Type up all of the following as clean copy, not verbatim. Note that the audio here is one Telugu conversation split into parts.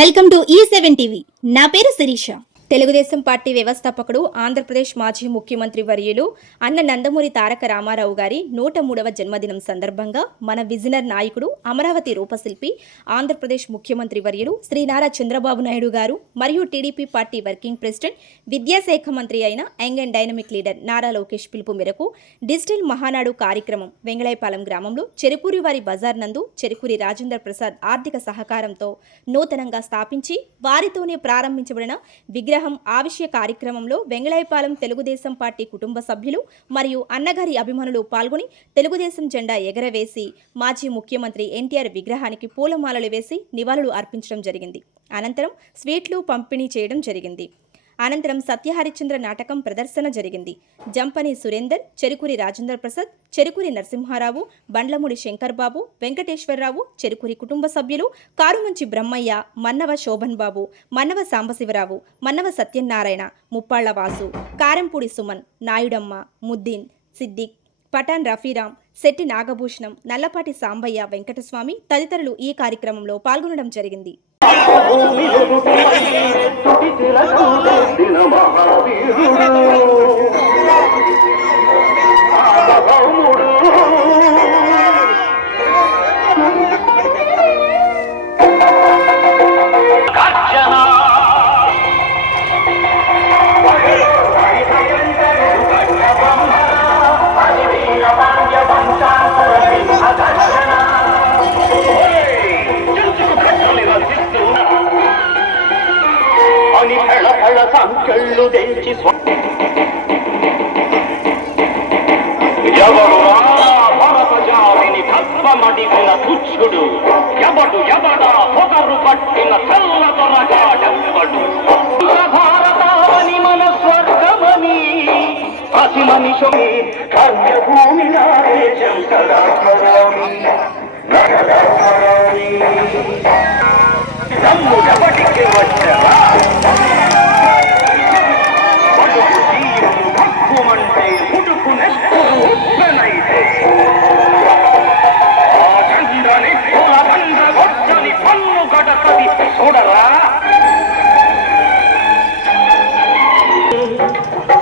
Welcome to E7 TV. నా పేరు శిరీష. తెలుగుదేశం పార్టీ వ్యవస్థాపకుడు ఆంధ్రప్రదేశ్ మాజీ ముఖ్యమంత్రి వర్యులు అన్న నందమూరి తారక రామారావు గారి 103వ జన్మదినం సందర్భంగా మన విజనర్ నాయకుడు, అమరావతి రూపశిల్పి, ఆంధ్రప్రదేశ్ ముఖ్యమంత్రి వర్యులు శ్రీ నారా చంద్రబాబు నాయుడు గారు మరియు టీడీపీ పార్టీ వర్కింగ్ ప్రెసిడెంట్, విద్యాశాఖ మంత్రి అయిన young and dynamic leader Nara Lokesh పిలుపు మేరకు డిజిటల్ మహానాడు కార్యక్రమం వెంగళైపాలెం గ్రామంలో చెరుకూరి వారి బజార్ నందు చెరుకూరి రాజేంద్ర ప్రసాద్ ఆర్థిక సహకారంతో నూతనంగా స్థాపించి వారితోనే ప్రారంభించబడిన విగ్రహం ఆవిష్య కార్యక్రమంలో వెంగళైపాలెం తెలుగుదేశం పార్టీ కుటుంబ సభ్యులు మరియు అన్నగారి అభిమానులు పాల్గొని తెలుగుదేశం జెండా ఎగరవేసి మాజీ ముఖ్యమంత్రి ఎన్టీఆర్ విగ్రహానికి పూలమాలలు వేసి నివాళులు అర్పించడం జరిగింది. అనంతరం స్వీట్లు పంపిణీ చేయడం జరిగింది. అనంతరం సత్యహరిశ్చంద్ర నాటకం ప్రదర్శన జరిగింది. జంపని సురేందర్, చెరుకూరి రాజేంద్ర ప్రసాద్, చెరుకూరి నరసింహారావు, బండ్లమూడి శంకర్ బాబు, వెంకటేశ్వరరావు, చెరుకూరి కుటుంబ సభ్యులు, కారుమంచి బ్రహ్మయ్య, మన్నవ శోభన్ బాబు, మన్నవ సాంబశివరావు, మన్నవ సత్యనారాయణ, ముప్పాళ్ల వాసు, కారంపూడి సుమన్, నాయుడమ్మ, ముద్దీన్, సిద్దిక్, పఠాన్ రఫీరాం, శెట్టి నాగభూషణం, నల్లపాటి సాంబయ్య, వెంకటస్వామి తదితరులు ఈ కార్యక్రమంలో పాల్గొనడం జరిగింది. సంకెళ్ళు తెంచి ఎవరు భరత జాతిని భస్మమడిగిన తుచ్చుడు, ఎవడా పొగరు పట్టిన చల్ల దొరగాడెవ్వడు. భారతావని మన స్వర్గమని అతి మనిషి కర్మ్యభూమి నాడే దమ్ము ఎవటికి వచ్చరా భక్కుమంటే ఉడుకు నెప్పుడు ఉప్పనైతే ఆ చంద్రని బండ్ర గొడ్డని పన్ను గడకది చూడరా.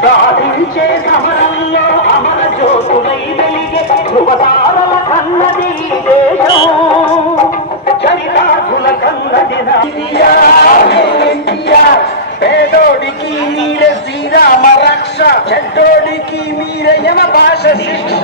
సాధించే సమరంలో అమర జ్యోతులై వెలిగే ధృవతారల కన్నది దేశం, చరితార్థుల కన్నది పేదోడికి మీరే శ్రీరామ రక్ష, చెడ్డోడికి మీరే యమ భాష శిక్ష.